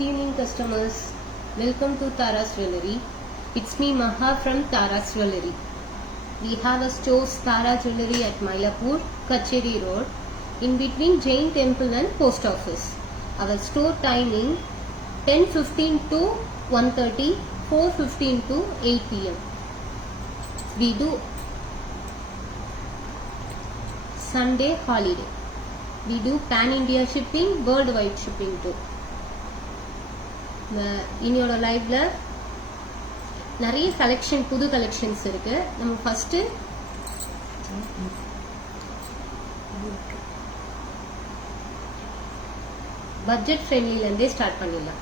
Good evening customers. Welcome to Tara's Jewelry. It's me Maha from Tara's Jewelry. We have a store Tara Jewelry at Mylapore, Kacheri Road, in between Jain Temple and Post Office. Our store timing 10:15 to 1:30, 4:15 to 8 p.m. We do Sunday holiday. We do pan-India shipping, worldwide shipping too. இன்னையோட லைவ்ல நிறைய collection, புது collections இருக்கு. நம்ம first budget ஃப்ரெண்ட்லில இருந்தே start பண்ணிடலாம்.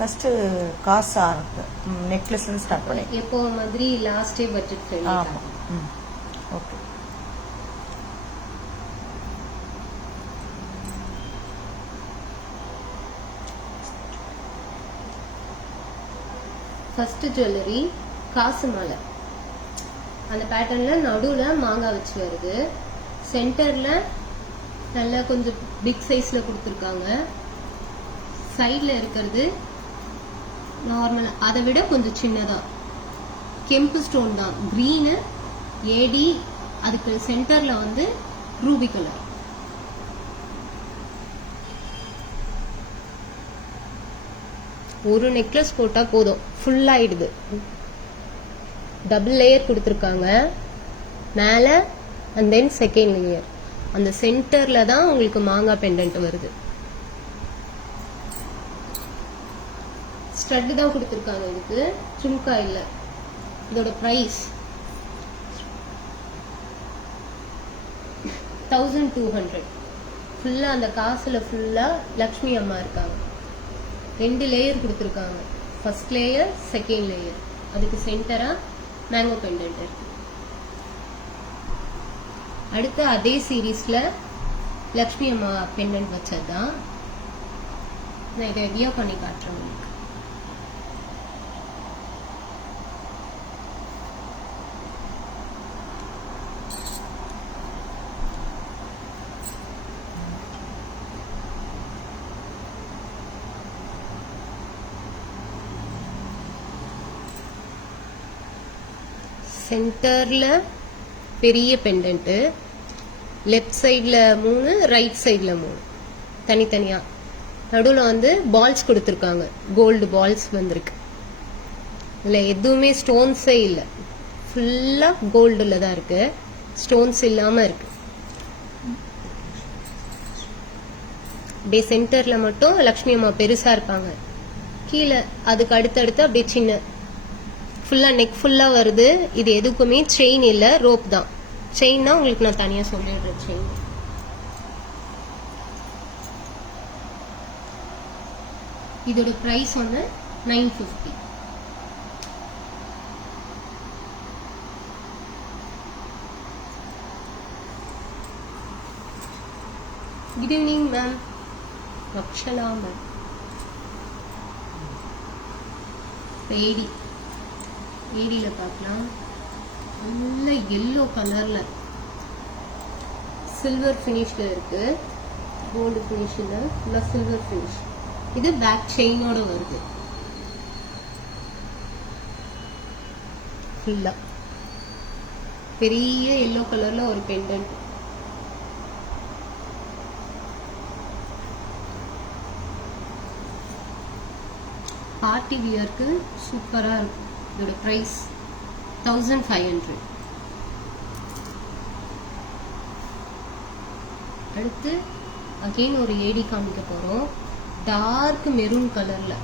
First காசா நெக்லஸ்ல start பண்ணி எப்போ மாதிரி லாஸ்டே பட்ஜெட் ஃப்ரெண்ட்லி. ஆமா. ஓகே. ஃபர்ஸ்ட் ஜுவல்லரி காசு மாலை. அந்த பேட்டர்ன்ல நடுவுல மாங்காய் வச்சு வருது. சென்டர்ல நல்லா கொஞ்சம் பிக் சைஸ்ல கொடுத்துருக்காங்க. சைட்ல இருக்கிறது நார்மல், அதை விட கொஞ்சம் சின்னதா கெம்பு ஸ்டோன் தான். கிரீனு ஏடி, அதுக்கு சென்டர்ல வந்து ரூபி கலர். ஒரு நெக்லஸ் போட்டா போதும், ஃபுல் ஆயிடுது. டபுள் லேயர் கொடுத்துருக்காங்க மேல, அண்ட் தென் செகண்ட் லேயர். அந்த சென்டர்ல தான் உங்களுக்கு மாங்காய் பெண்டன்ட் வருது. ஸ்டட் தான் கொடுத்துருக்காங்க இதுக்கு, சும்கா இல்ல. இதோட பிரைஸ் 1200. ஃபுல்லா அந்த காசுல ஃபுல்லா லக்ஷ்மி அம்மா இருக்காங்க. 2 லேயர் கொடுத்துருக்காங்க. First layer, second layer. அதுக்கு சென்டரா மேங்கோ பெண்டன்ட் இருக்கு. அடுத்து அதே சீரீஸ்ல லக்ஷ்மி அம்மா பெண்டன்ட் வச்சதுதான். நான் இதை வியோ பண்ணி காட்டுறேன் உங்களுக்கு. சென்டர்ல பெரிய பெண்டன்ட், லெஃப்ட் சைட்ல 3, ரைட் சைட்ல 3 தனித்தனியா. நடுவில் வந்து பால்ஸ் கொடுத்துருக்காங்க, கோல்டு பால்ஸ் வந்திருக்கு. இதுல எதுவுமே ஸ்டோன்ஸே இல்லை, ஃபுல்லா கோல்டுல தான் இருக்கு, ஸ்டோன்ஸ் இல்லாம இருக்கு. அப்படியே சென்டர்ல மட்டும் லக்ஷ்மி அம்மா பெருசா இருப்பாங்க. கீழே அதுக்கு அடுத்தடுத்து அப்படியே சின்ன, ஃபுல்லா நெக் ஃபுல்லா வருது. இது எதுக்குமே செயின் இல்ல, ரோப் தான். செயின்னா உங்களுக்கு நான் தனியா சொல்லிடுறேன். செயின் இதோட பிரைஸ் வந்து 950. Good evening ma'am. அக்ஷலா மேம். ஏடியில பார்க்கலாம். நல்ல எல்லோ கலர்ல சில்வர் பினிஷ்ல இருக்கு. கோல்டு பினிஷ்ல ஃபுல்லா சில்வர் பினிஷ். இது பேக் செயினோட வருது. ஃபுல்லா பெரிய எல்லோ கலர்ல ஒரு பெண்டன்ட். பார்ட்டி வியருக்கு சூப்பரா இருக்கும். இதோட பிரைஸ் 1500. அடுத்து அகைன் ஒரு ஏடி காமிக்க போறோம். டார்க் மெரூன் கலர்ல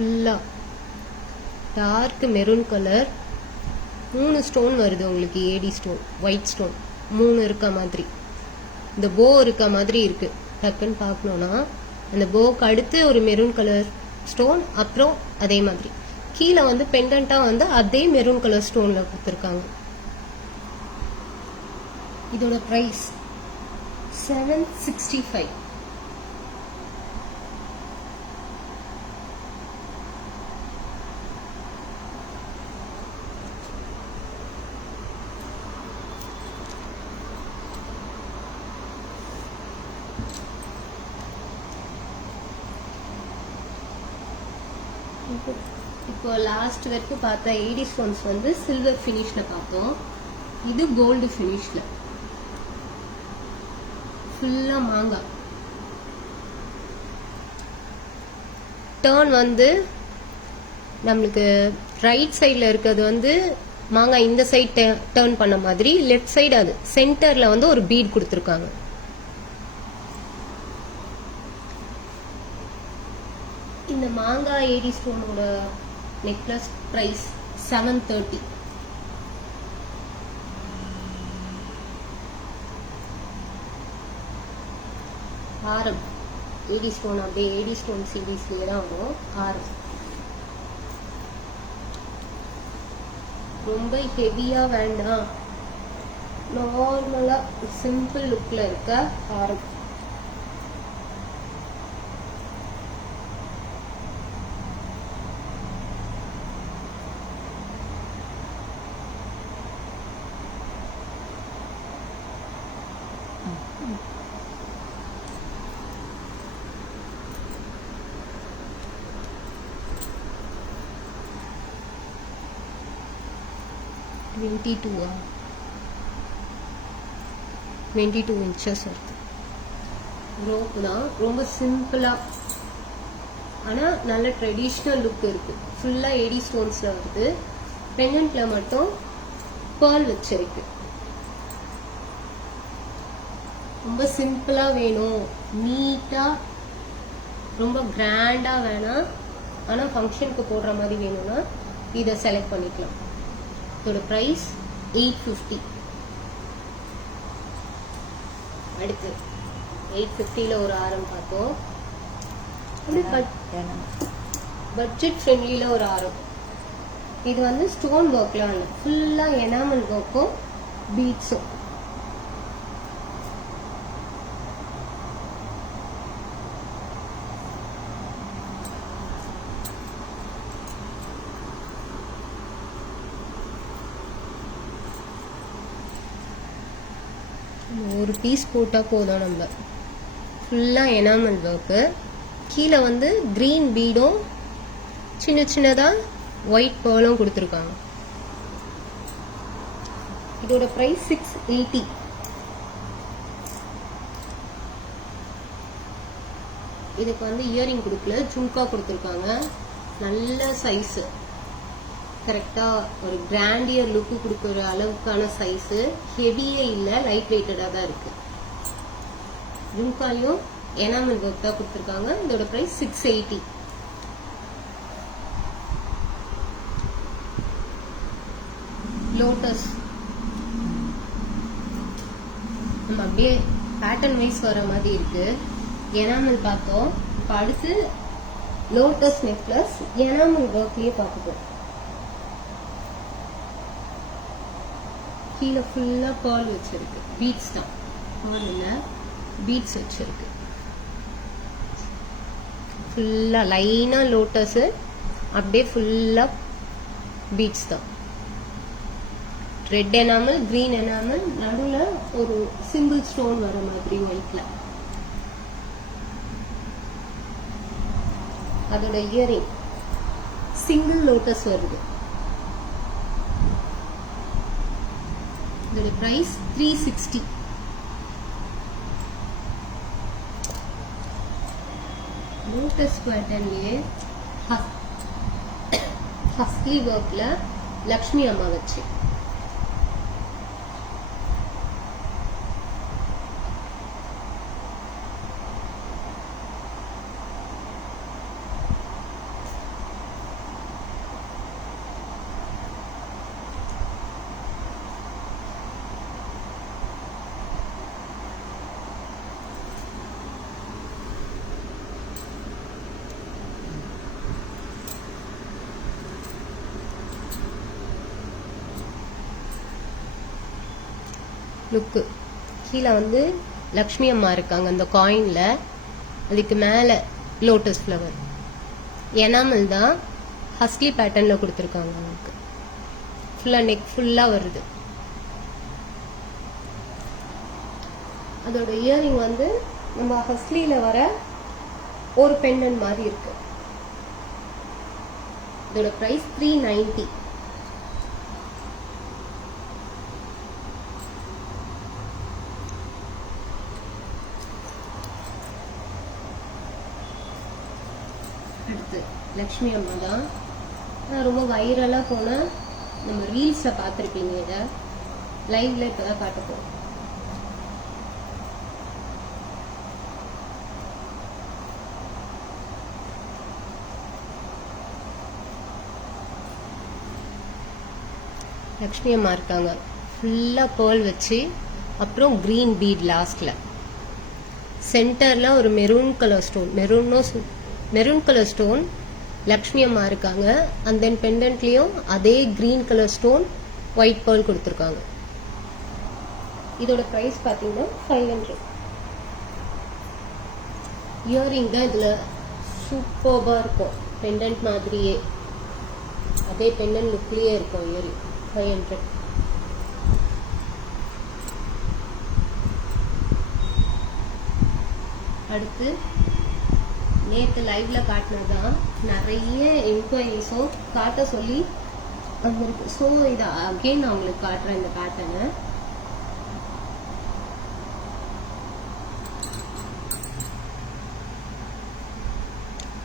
ஃபுல்லா டார்க் மெரூன் கலர். 3 ஸ்டோன் வருது உங்களுக்கு. ஏடி ஸ்டோன், ஒயிட் ஸ்டோன் 3 இருக்க மாதிரி, இந்த போ இருக்க மாதிரி இருக்கு. டக்குன்னு பார்க்கணும்னா அந்த போக்கு அடுத்து ஒரு மெரூன் கலர் ஸ்டோன், அப்புறம் அதே மாதிரி கீழே வந்து பெண்டண்டா வந்து அதே மெரூன் கலர் ஸ்டோன்ல கொடுத்துருக்காங்க. இதோட பிரைஸ் 765. இப்போ லாஸ்ட் வரைக்கும் பார்த்த ஏடி ஸ்டோன்ஸ் வந்து சில்வர் ஃபினிஷ்ல பார்த்தோம். இது கோல்டு ஃபினிஷ்ல ஃபுல்லா மாங்காய். டர்ன் வந்து நம்மளுக்கு ரைட் சைடில் இருக்கிறது வந்து மாங்காய் இந்த சைட் டர்ன் பண்ண மாதிரி, லெஃப்ட் சைடு அது சென்டர்ல வந்து ஒரு பீட் கொடுத்துருக்காங்க. இந்த மாங்காய் ஏடி ஸ்டோனோட நெக்லஸ் பிரைஸ் 730. ஆரம் ஏடி ஸ்டோன் அப்படியே ஏடி ஸ்டோன் சீரீஸ்லயே தான் வரும். ஆரம் ரொம்ப ஹெவியா வேண்டாம், நார்மலா சிம்பிள் லுக்ல இருக்க ஆரம். $22 22 inches வருது. ரோப் தான் ரொம்ப சிம்பிளா, ஆனா நல்ல ட்ரெடிஷ்னல் லுக் இருக்கு. ஃபுல்லா ஏடி ஸ்டோன்ஸ்ல வருது. பெண்டன்ட்ல மட்டும் பேர்ல் வச்சிருக்கு. ரொம்ப சிம்பிளா வேணும், நீட்டா, ரொம்ப கிராண்டா வேணாம், ஆனா ஃபங்க்ஷனுக்கு போடுற மாதிரி வேணும்னா இதை செலக்ட் பண்ணிக்கலாம். இதோட பிரைஸ் 850. அடுத்து 850ல ஒரு ஆரம் பார்த்தோம். பட்ஜெட் ஃப்ரெண்ட்லில ஒரு ஆரம். இது வந்து ஸ்டோன் ஒர்க்லாம் இல்லை, ஃபுல்லா எனாமல் ஒர்க்கும் பீட்ஸும். ஒரு பீஸ் போட்டா போதும். நம்ம ஃபுல்லா எனாமல் ஒர்க்கு, கீழே வந்து கிரீன் பீடும் சின்ன சின்னதா ஒயிட் பேர்லும் கொடுத்துருக்காங்க. இதோட பிரைஸ் 680. இதுக்கு வந்து இயரிங் கொடுக்கல, ஜும்கா கொடுத்துருக்காங்க. நல்ல சைஸ், கரெக்டா ஒரு கிராண்டியர் லுக்கு கொடுக்குற அளவுக்கான சைஸ். ஹெவியே இல்லை, லைட் வெயிட்டடா தான் இருக்கு. ஜும்காலையும் எனாமல் ஒர்க் தான் கொடுத்துருக்காங்க. இதோட பிரைஸ் 680. லோட்டஸ் நம்ம அப்படியே பேட்டர்ன் வைஸ் வர மாதிரி இருக்கு. எனாமல் பார்த்தோம். இப்ப அடுத்து லோட்டஸ் நெக்லஸ் எனாமல் ஒர்க்லயே பார்த்துப்போம். கீழே ஃபுல்லா பேர்ல் வச்சிருக்கு, பீட்ஸ் தான், பேர்ல் இல்ல, பீட்ஸ் வச்சிருக்கு. ஃபுல்லா லைனா லோட்டஸ், அப்படியே ஃபுல்லா பீட்ஸ் தான். ரெட் எனாமல், கிரீன் எனாமல், நடுவுல ஒரு சிம்பிள் ஸ்டோன் வர மாதிரி ஒயிட்ல. அதோட இயரிங் சிங்கிள் லோட்டஸ் வருது. இதோட பிரைஸ் 360. லோட்டஸ் பேட்டர்ன்லயே ஹஸ்கி ஒர்க்ல லக்ஷ்மி அம்மா வச்சு லுக்கு. கீழே வந்து லக்ஷ்மி அம்மா இருக்காங்க அந்த காயின்ல. அதுக்கு மேல லோட்டஸ் ஃப்ளவர். எனாமல் தான் ஹஸ்லி பேட்டர்ன்ல கொடுத்துருக்காங்க அவங்களுக்கு. ஃபுல்லா நெக் ஃபுல்லா வருது. அதோட இயரிங் வந்து நம்ம ஹஸ்லியில வர ஒரு பெண்டன் மாதிரி இருக்கு. இதோட பிரைஸ் 390. அடுத்து லக்ஷ்மி அம்மா தான் ரொம்ப வைரலா போன நம்ம ரீல்ஸ்ல பார்த்துருப்பீங்க. இதை லைவ்ல இப்பதான் காட்ட போறோம். லக்ஷ்மி அம்மா இருக்காங்க. ஃபுல்லா பேர்ல் வச்சு அப்புறம் கிரீன் பீட் லாஸ்ட்ல. சென்டர்ல ஒரு maroon colour stone, maroon colour stone Lakshmi அம்மா இருக்காங்க. அண்ட் தென் பெண்டன்ட்லயும் அதே green colour stone white pearl கொடுத்துருக்காங்க. இதோட பிரைஸ் பாத்தீங்கன்னா 500. இயரிங் தான் இதுல சூப்பர்பா இருக்கும். பெண்டன்ட் மாதிரியே அதே பெண்டன்ட் லுக்லயே இருக்கும் இயரிங். 500. அடுத்து நேற்று லைவ்ல காட்டினதுதான் நிறைய என்கொயரிஸும் காட்ட சொல்லி வந்திருக்கு. ஸோ இதை அகெயின் நான் உங்களுக்கு காட்டுறேன் இந்த பேட்டர்னை.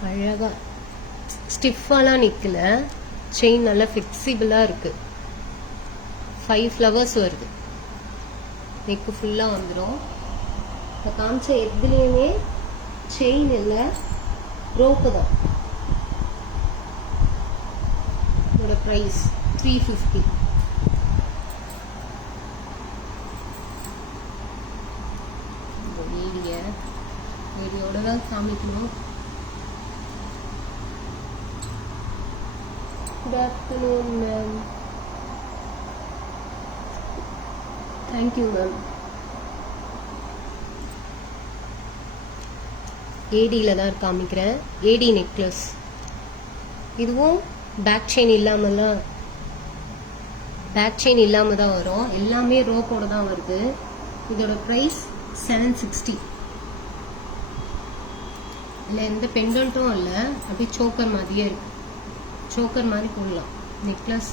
அழகா ஸ்டிஃபாலாம் நிக்கல, செயின் நல்லா ஃபிக்சிபிளா இருக்கு. 5 ஃப்ளவர்ஸ் வருது. நெக்கு ஃபுல்லா வந்துடும். இப்போ காமிச்ச எதுலேயுமே செயின் இல்லை, ரோப்பு தான். இதோட ப்ரைஸ் 350. வீடியோட தான் காமிக்கணும். Good afternoon ma'am. Thank you ma'am. ஏடியில் தான் காமிக்கிறேன். AD necklace. இதுவும் பேக் செயின் இல்லாம தான் வரும். எல்லாமே ரோப்போட தான் வருது. இதோட பிரைஸ் 760. இல்லை எந்த பெண்டன்ட்டும் இல்லை, அப்படியே சோக்கர் மாதிரியே இருக்கு. சோக்கர் மாதிரி போடலாம். நெக்லஸ்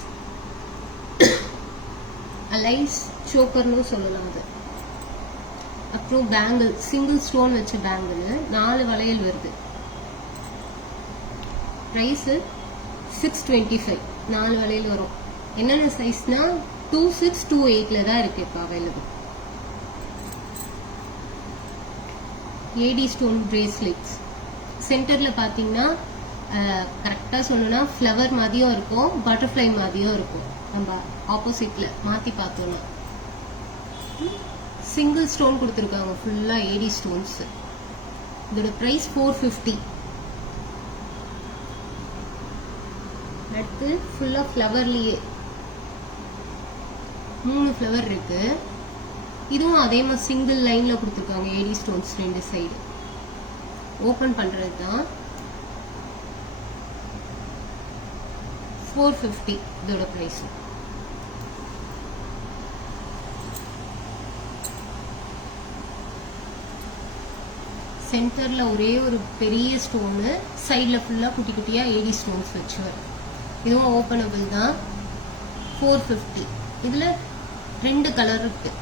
அலைஸ் சோக்கர்னு சொல்லலாம் அது. அப்புறம் பேங்கிள், சிங்கிள் ஸ்டோன் வச்ச பேங்கிள் 4 வளையல் வருது. பிரைஸ் 625. 4 வளையல் வரும். என்னென்ன சைஸ்னா 26, 28ல தான் இருக்கு இப்போ அவைலபிள். ஏடி ஸ்டோன் பிரேஸ்லெட்ஸ். சென்டர்ல பாத்தீங்கன்னா கரெக்டா சொல்லணும்னா ஃப்ளவர் மாதிரியும் இருக்கும், பட்டர்ஃப்ளை மாதிரியும் இருக்கும். நம்ம ஆப்போசிட்ல மாத்தி பார்த்தோம்னா சிங்கிள் ஸ்டோன் கொடுத்துருக்காங்க. ஃபுல்லா ஏடி ஸ்டோன்ஸ். இதோட பிரைஸ் 450. அடுத்து ஃபுல்லா ஃப்ளவர்லயே 3 ஃப்ளவர் இருக்கு. இதுவும் அதே மாதிரி சிங்கிள் லைன்ல கொடுத்துருக்காங்க. ஏடி ஸ்டோன்ஸ் 2 சைடு. ஓபன் பண்றது தான். 450 இதோட பிரைஸ். சென்டர்ல ஒரே ஒரு பெரிய ஸ்டோனு, சைட்ல ஃபுல்லா குட்டி குட்டியா ஏடி ஸ்டோன்ஸ் வச்சு வரும். இதுவும் ஓபனபிள் தான். 450. இதுல 2 கலர் இருக்கு.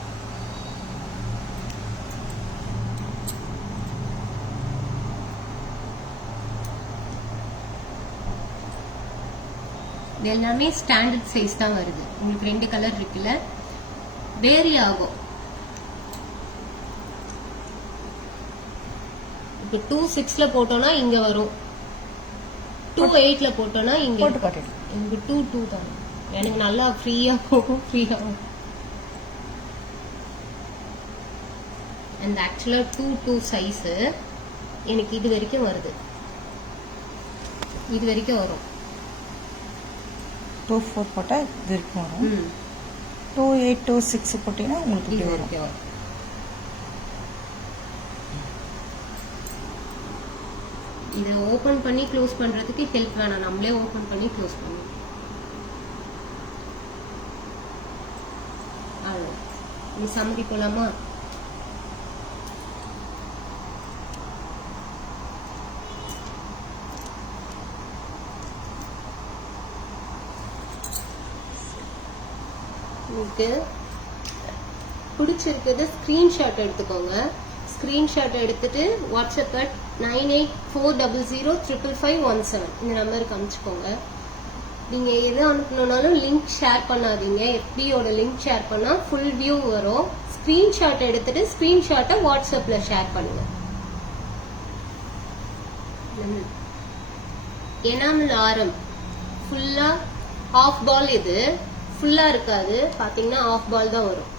இது எல்லாமே ஸ்டாண்டர்ட் சைஸ் தான் வருது. உங்களுக்கு 2 கலர் இருக்குல்ல, வேரி ஆகும். இப்போ 26ல போட்டோம்னா இங்க வரும், 28ல போட்டோம்னா இங்க. எனக்கு 22 தான். எனக்கு நல்லா ஃப்ரீயா போகும், ஃப்ரீயா. அந்த ஆக்சுவலா 22 சைஸ் எனக்கு இது வரைக்கும் வருது. இது வரைக்கும் வரும். 24 போட்டா இது வரைக்கும் வரும். 2826 போட்டீங்கன்னா உங்களுக்கு இப்படி வரும். இதை ஓபன் பண்ணி க்ளோஸ் பண்றதுக்கு ஹெல்ப் வேணாம், நம்மளே ஓபன் பண்ணி க்ளோஸ் பண்ணுவோம். நீ சம்மதி போலாமா? உங்களுக்கு பிடிச்சிருக்கிறது ஸ்கிரீன்ஷாட் எடுத்துக்கோங்க. ஸ்கிரீன்ஷாட் எடுத்துட்டு வாட்ஸ்அப் 9840055517 இந்த நம்பருக்கு அனுப்பிச்சுக்கோங்க. நீங்க எது அனுப்பணும்னாலும் லிங்க் ஷேர் பண்ணாதீங்க. FBயோட லிங்க் ஷேர் பண்ணா ஃபுல் வியூ வரும். ஸ்கிரீன்ஷாட் எடுத்துட்டு ஸ்கிரீன்ஷாட்டை வாட்ஸ்அப்ல ஷேர் பண்ணுங்க. எனாமல் ஆரம் ஃபுல்லா ஆஃப் பால், இது ஃபுல்லா இருக்காது, பாத்தீங்கன்னா ஆஃப் பால் தான் வரும்.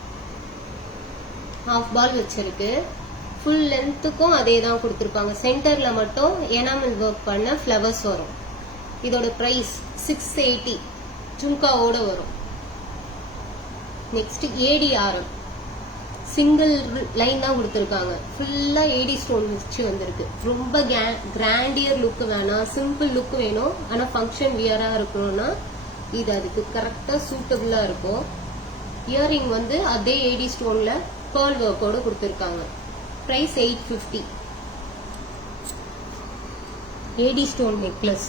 ஆஃப் பால் வச்சிருக்கு. ஃபுல் லென்த்துக்கும் அதே தான் கொடுத்துருப்பாங்க. சென்டர்ல மட்டும் எனாமல் ஒர்க் பண்ண ஃபிளவர்ஸ் வரும். இதோட பிரைஸ் 680 ஜும்காவோட வரும். நெக்ஸ்ட் ஏடி ஆரம் சிங்கிள் லைன் தான் கொடுத்துருக்காங்க. ஃபுல்லா ஏடி ஸ்டோன் வச்சு வந்திருக்கு. ரொம்ப கிராண்டியர் லுக் வேணாம், சிம்பிள் லுக் வேணும், ஆனா ஃபங்க்ஷன் வியரா இருக்கணும்னா இது அதுக்கு கரெக்டா சூட்டபிளா இருக்கும். இயரிங் வந்து அதே ஏடி ஸ்டோன்ல பேர்ல் ஒர்க்கோட கொடுத்துருக்காங்க. Price 850. AD stone necklace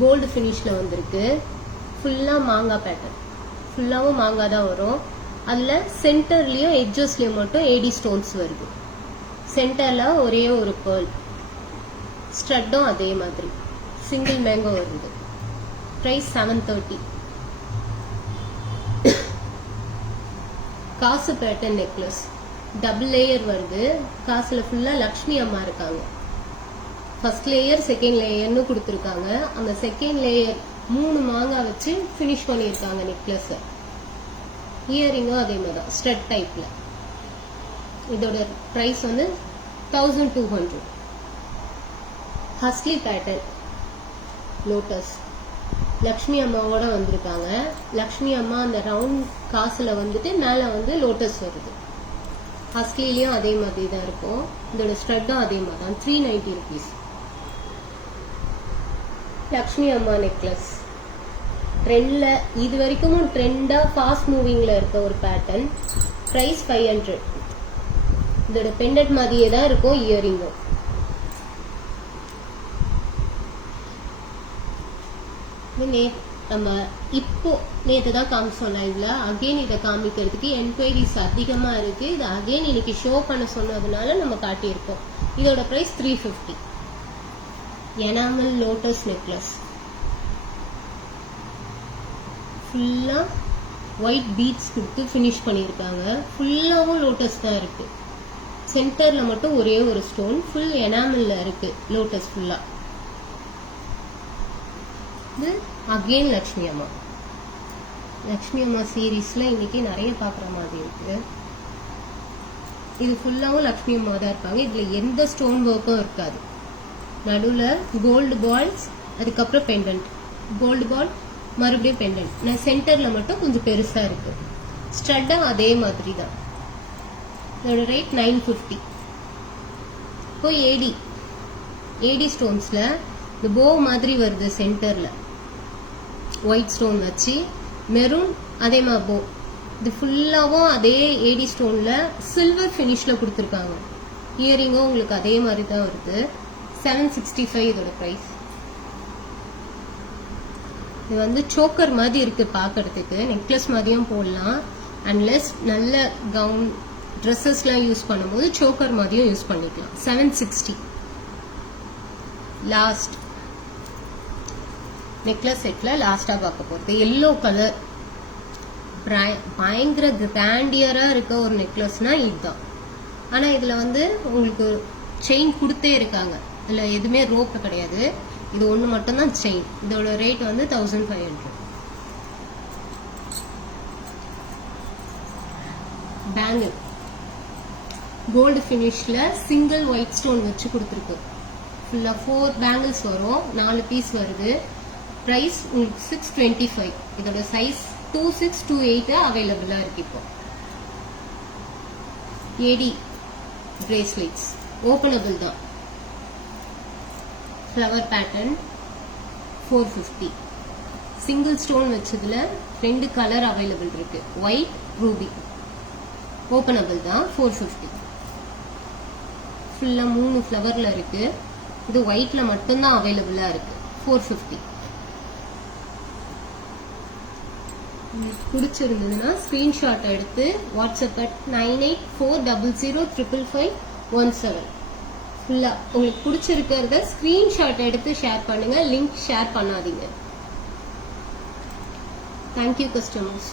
gold பினிஷ்ல வந்திருக்கு. ஃபுல்லா மாங்காய் பேட்டர்ன், ஃபுல்லாவும் மாங்காய் தான் வரும். அதுல சென்டர்லயும் எட்ஜஸ்லயும் மட்டும் ஏடி ஸ்டோன்ஸ் வருது. சென்டர்ல ஒரே ஒரு பேர்ல், ஸ்டட்டும் அதே மாதிரி சிங்கிள் மேங்கோ வருது. பிரைஸ் 730. காசு பேட்டர்ன் நெக்லஸ் டபுள் லேயர் வருது. காசுல ஃபுல்லா லக்ஷ்மி அம்மா இருக்காங்க. ஃபர்ஸ்ட் லேயர் செகண்ட் லேயர்னு கொடுத்துருக்காங்க. அந்த செகண்ட் லேயர் 3 மாங்காய் வச்சு ஃபினிஷ் பண்ணியிருக்காங்க நெக்லஸ். இயரிங்கும் அதே மாதிரி தான் ஸ்டட் டைப்ல. இதோட பிரைஸ் வந்து 1200. ஹஸ்லி பேட்டர்ன் லோட்டஸ் லக்ஷ்மி அம்மாவோட வந்திருக்காங்க. லக்ஷ்மி அம்மா அந்த ரவுண்ட் காசுல வந்துட்டு மேல வந்து லோட்டஸ் வருது. ஹஸ்லிலயும் அதே மாதிரி தான் இருக்கும். இதோட ஸ்ட்ரெட்டும் அதே மாதிரி தான். 390 rupees. லக்ஷ்மி அம்மா நெக்லஸ் ட்ரெண்ட்ல இது வரைக்கும் ட்ரெண்டா ஃபாஸ்ட் மூவிங்ல இருக்க ஒரு பேட்டர்ன். பிரைஸ் 500. இதோட பெண்டன்ட் மாதிரியே தான் இருக்கும் இயரிங்கும். நம்ம இப்போ நேற்று தான் காமிச்சோம் லைவ்ல. அகெயின் இதை காமிக்கிறதுக்கு என்கொயரிஸ் அதிகமா இருக்கு. இது அகெயின் இன்னைக்கு ஷோ பண்ண சொன்னதுனால நம்ம காட்டியிருக்கோம். இதோட பிரைஸ் 350. எனாமல் லோட்டஸ் நெக்லஸ் ஃபுல்லா ஒயிட் பீட்ஸ் கொடுத்து ஃபினிஷ் பண்ணியிருக்காங்க. ஃபுல்லாவும் லோட்டஸ் தான் இருக்கு. சென்டர்ல மட்டும் ஒரே ஒரு ஸ்டோன். ஃபுல் எனாமல்ல இருக்கு லோட்டஸ் ஃபுல்லா. இது அகெயின் லக்ஷ்மி அம்மா. லக்ஷ்மி அம்மா சீரீஸ்ல இன்னைக்கு நிறைய பாக்குற மாதிரி இருக்கு. இது ஃபுல்லாவும் லக்ஷ்மி அம்மா தான் இருப்பாங்க. இதுல எந்த ஸ்டோன் ஒர்க்கும் இருக்காது. நடுவுல கோல்டு பால்ஸ், அதுக்கப்புறம் பெண்டன்ட், கோல்டு பால், மறுபடியும் பெண்டன்ட். சென்டர்ல மட்டும் கொஞ்சம் பெருசா இருக்கு. ஸ்டட்டும் அதே மாதிரி தான். இதோட ரேட் 950. இப்போ ஏடி ஸ்டோன்ஸ்ல இந்த போ மாதிரி வருது. சென்டர்ல ஒயிட் ஸ்டோன் வச்சு மெரூன் அதே மாதிரி போ. இது ஃபுல்லாவும் அதே ஏடி ஸ்டோன்ல சில்வர் பினிஷ்ல கொடுத்துருக்காங்க. இயரிங்கும் உங்களுக்கு அதே மாதிரி தான் வருது. 765 இதோட பிரைஸ். இது வந்து சோக்கர் மாதிரி இருக்கு பாக்கிறதுக்கு. நெக்லஸ் மாதிரியும் போடலாம். அன்லெஸ் நல்ல கவுன் ட்ரெஸ்ஸஸ்லாம் யூஸ் பண்ணும்போது சோக்கர் மாதிரியும் யூஸ் பண்ணிக்கலாம். 760. லாஸ்ட் நெக்லஸ் செட்ல லாஸ்டா பார்க்க போறது எல்லோ கலர். பயங்கர கிராண்டியரா இருக்க ஒரு நெக்லஸ்னா இதுதான். ஆனா இதுல வந்து உங்களுக்கு செயின் கொடுத்தே இருக்காங்க. இதுல எதுவுமே ரோப் கிடையாது. இது ஒண்ணு மட்டும் தான் செயின். இதோட ரேட் வந்து 1500. பேங்கிள் கோல்டு பினிஷ்ல சிங்கிள் ஒயிட் ஸ்டோன் வச்சு கொடுத்துருக்கு. ஃபுல்லா 4 பேங்கிள்ஸ் வரும். 4 பீஸ் வருது. பிரைஸ் உங்களுக்கு 625. இதோட சைஸ் 2628 அவைலபிளா இருக்கு இப்போ. ஏடி பிரேஸ்லெட்ஸ் ஓபனபிள் தான். Flower pattern 450. சிங்கிள் ஸ்டோன் வச்சதுல 2 கலர் அவைலபிள் இருக்கு, ஒயிட் ரூபி. ஓபனபிள் தான் 450. ஃபுல்லா 3 ஃப்ளவர்ல இருக்கு. இது ஒயிட்ல மட்டும்தான் அவைலபிளா இருக்கு 450. பிடிச்சிருந்ததுன்னா ஸ்கிரீன்ஷாட் எடுத்து வாட்ஸ்அப் 9840055517 ஃபுல்லா உங்களுக்கு பிடிச்சிருக்கிறத ஸ்கிரீன்ஷாட் எடுத்து ஷேர் பண்ணுங்க, லிங்க் ஷேர் பண்ணாதீங்க. Thank you customers.